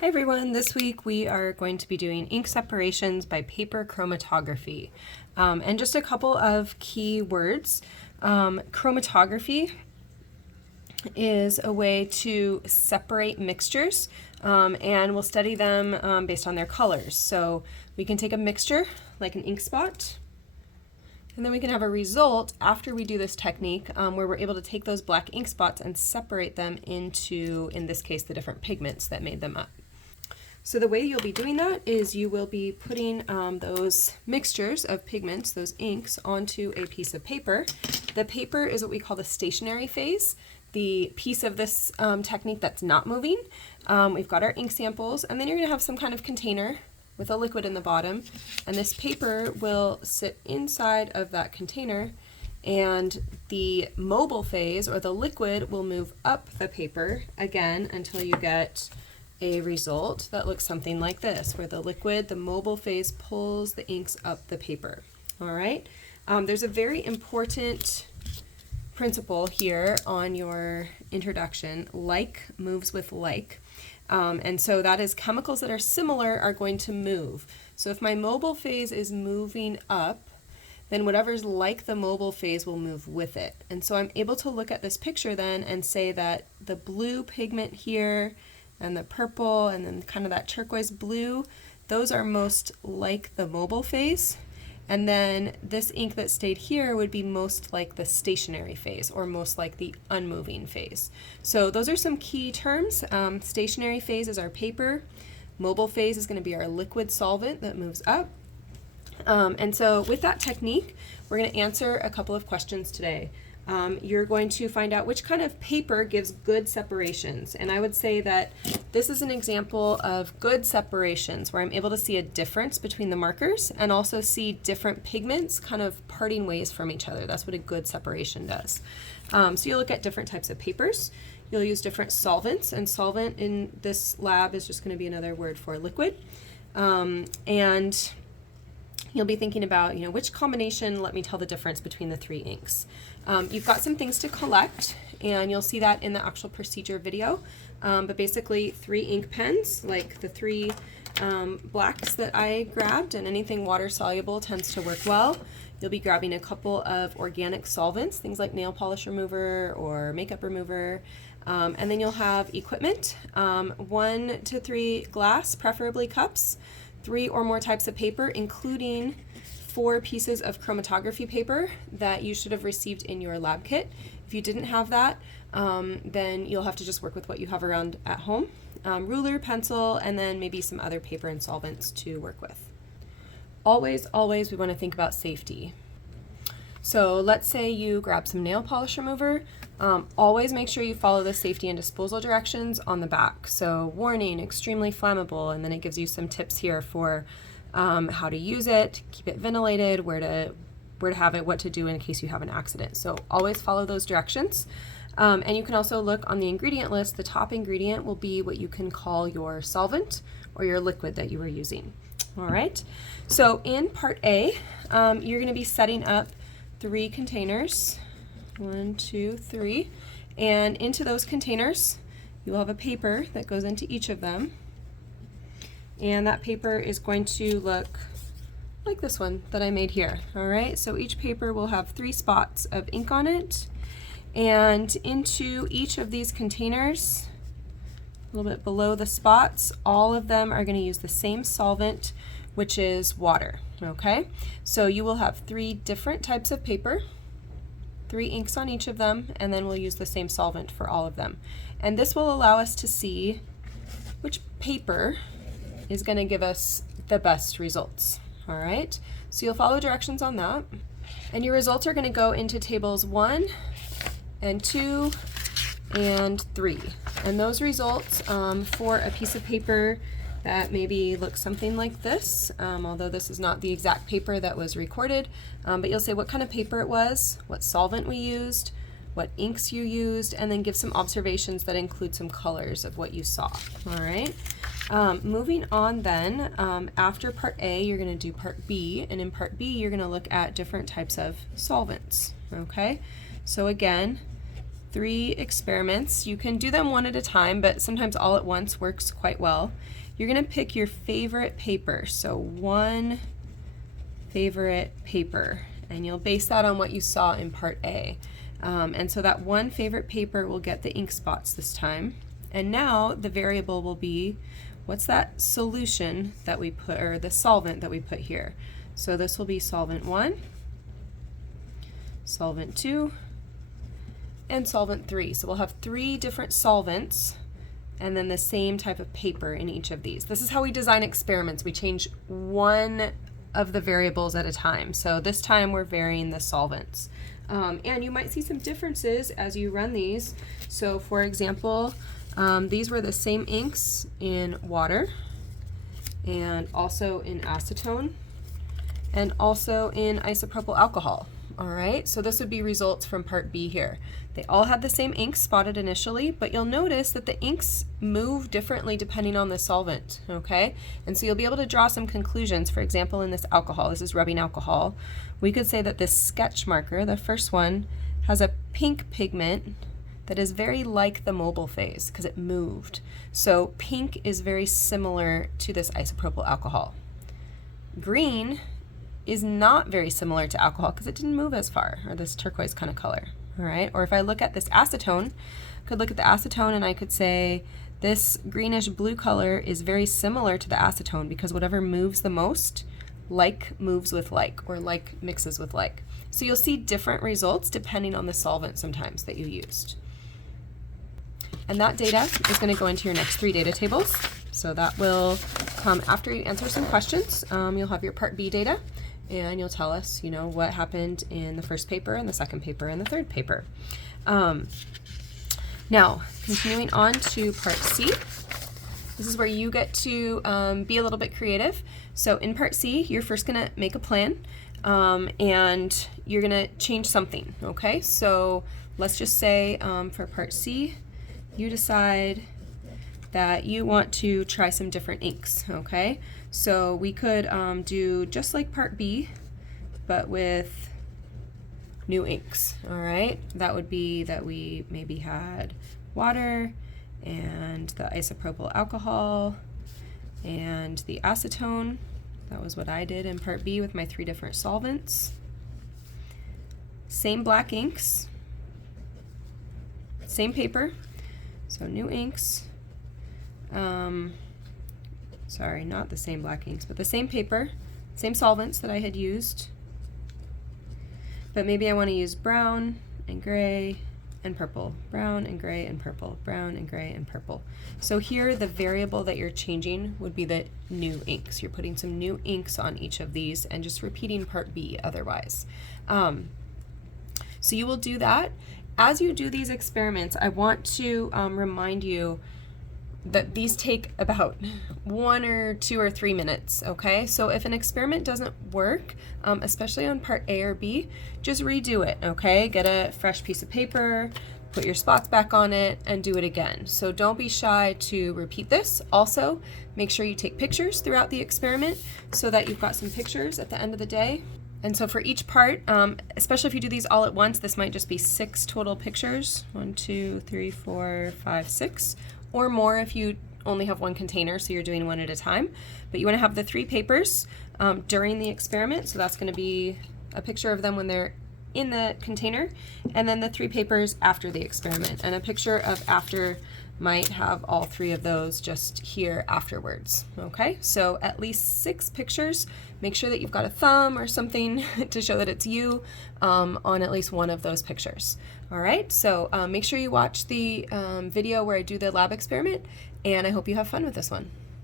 Hi everyone, this week we are going to be doing ink separations by paper chromatography. And just a couple of key words. Chromatography is a way to separate mixtures and we'll study them based on their colors. So we can take a mixture like an ink spot and then we can have a result after we do this technique where we're able to take those black ink spots and separate them into, in this case, the different pigments that made them up. So the way you'll be doing that is you will be putting those mixtures of pigments, those inks, onto a piece of paper. The paper is what we call the stationary phase, the piece of this technique that's not moving. We've got our ink samples, and then you're going to have some kind of container with a liquid in the bottom, and this paper will sit inside of that container, and the mobile phase, or the liquid, will move up the paper again until you get a result that looks something like this, where the liquid, the mobile phase, pulls the inks up the paper. All right. There's a very important principle here on your introduction: like moves with like. And so that is chemicals that are similar are going to move. So if my mobile phase is moving up, then whatever's like the mobile phase will move with it. And so I'm able to look at this picture then and say that the blue pigment here and the purple and then kind of that turquoise blue, those are most like the mobile phase. And then this ink that stayed here would be most like the stationary phase, or most like the unmoving phase. So those are some key terms. Stationary phase is our paper. Mobile phase is going to be our liquid solvent that moves up. And so with that technique, we're going to answer a couple of questions today. You're going to find out which kind of paper gives good separations. And I would say that this is an example of good separations where I'm able to see a difference between the markers and also see different pigments kind of parting ways from each other. That's what a good separation does. So you'll look at different types of papers. You'll use different solvents, and solvent in this lab is just going to be another word for liquid. And you'll be thinking about, which combination let me tell the difference between the three inks. You've got some things to collect, and you'll see that in the actual procedure video. But basically 3 ink pens, like the 3 blacks that I grabbed, and anything water soluble tends to work well. You'll be grabbing a couple of organic solvents, things like nail polish remover or makeup remover. And then you'll have equipment, 1 to 3 glass, preferably cups, 3 or more types of paper, including 4 pieces of chromatography paper that you should have received in your lab kit. If you didn't have that, then you'll have to just work with what you have around at home. Ruler, pencil, and then maybe some other paper and solvents to work with. Always, always we want to think about safety. So let's say you grab some nail polish remover. Always make sure you follow the safety and disposal directions on the back. So warning, extremely flammable, and then it gives you some tips here for how to use it, keep it ventilated, where to have it, what to do in case you have an accident. So always follow those directions. And you can also look on the ingredient list. The top ingredient will be what you can call your solvent or your liquid that you were using. All right. So in part A, you're going to be setting up 3 containers. 1, 2, 3. And into those containers, you'll have a paper that goes into each of them. And that paper is going to look like this one that I made here. All right, so each paper will have 3 spots of ink on it. And into each of these containers, a little bit below the spots, all of them are going to use the same solvent, which is water. Okay, so you will have 3 different types of paper, 3 inks on each of them, and then we'll use the same solvent for all of them. And this will allow us to see which paper is going to give us the best results. All right, so you'll follow directions on that, and your results are going to go into tables 1 and 2 and 3. And those results for a piece of paper that maybe looks something like this, although this is not the exact paper that was recorded, but you'll say what kind of paper it was, what solvent we used, what inks you used, and then give some observations that include some colors of what you saw. All right. Moving on then, after part A, you're going to do part B, and in part B, you're going to look at different types of solvents. Okay. So again, 3 experiments. You can do them one at a time, but sometimes all at once works quite well. You're going to pick your favorite paper, so one favorite paper, and you'll base that on what you saw in part A. And so that one favorite paper will get the ink spots this time. And now the variable will be, what's that solution that we put, or the solvent that we put here? So this will be solvent 1, solvent 2, and solvent 3. So we'll have 3 different solvents and then the same type of paper in each of these. This is how we design experiments. We change one of the variables at a time. So this time we're varying the solvents. And you might see some differences as you run these. So for example, these were the same inks in water and also in acetone and also in isopropyl alcohol. All right, so this would be results from part B here. They all had the same inks spotted initially, but you'll notice that the inks move differently depending on the solvent, okay? And so you'll be able to draw some conclusions. For example, in this alcohol, this is rubbing alcohol, we could say that this sketch marker, the first one, has a pink pigment that is very like the mobile phase because it moved. So pink is very similar to this isopropyl alcohol. Green is not very similar to alcohol because it didn't move as far, or this turquoise kind of color, all right? Or if I look at this acetone, I could look at the acetone and I could say this greenish blue color is very similar to the acetone because whatever moves the most, like moves with like, or like mixes with like. So you'll see different results depending on the solvent sometimes that you used. And that data is going to go into your next 3 data tables. So that will come after you answer some questions. You'll have your part B data, and you'll tell us, you know, what happened in the first paper and the second paper and the third paper. Now, continuing on to part C, this is where you get to be a little bit creative. So in part C, you're first going to make a plan, and you're going to change something, okay? So let's just say for part C, you decide that you want to try some different inks, okay? So we could do just like part B, but with new inks, all right? That would be that we maybe had water and the isopropyl alcohol and the acetone. That was what I did in part B with my 3 different solvents. Same black inks, same paper, so new inks. Sorry, not the same black inks, but the same paper, same solvents that I had used. But maybe I want to use brown and gray and purple, brown and gray and purple, brown and gray and purple. So here the variable that you're changing would be the new inks. You're putting some new inks on each of these and just repeating part B otherwise. So you will do that. As you do these experiments, I want to remind you that these take about 1 or 2 or 3 minutes, okay? So if an experiment doesn't work, especially on part A or B, just redo it, okay? Get a fresh piece of paper, put your spots back on it, and do it again. So don't be shy to repeat this. Also, make sure you take pictures throughout the experiment so that you've got some pictures at the end of the day. And so for each part, especially if you do these all at once, this might just be 6 total pictures. 1, 2, 3, 4, 5, 6. Or more if you only have 1 container, so you're doing 1 at a time. But you want to have the 3 papers during the experiment, so that's going to be a picture of them when they're in the container, and then the 3 papers after the experiment. And a picture of after might have all 3 of those just here afterwards, okay? So at least 6 pictures. Make sure that you've got a thumb or something to show that it's you on at least 1 of those pictures. All right, so make sure you watch the video where I do the lab experiment, and I hope you have fun with this one.